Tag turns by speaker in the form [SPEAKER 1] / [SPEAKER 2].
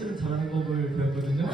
[SPEAKER 1] 사실은 잘하는 법을 배웠거든요.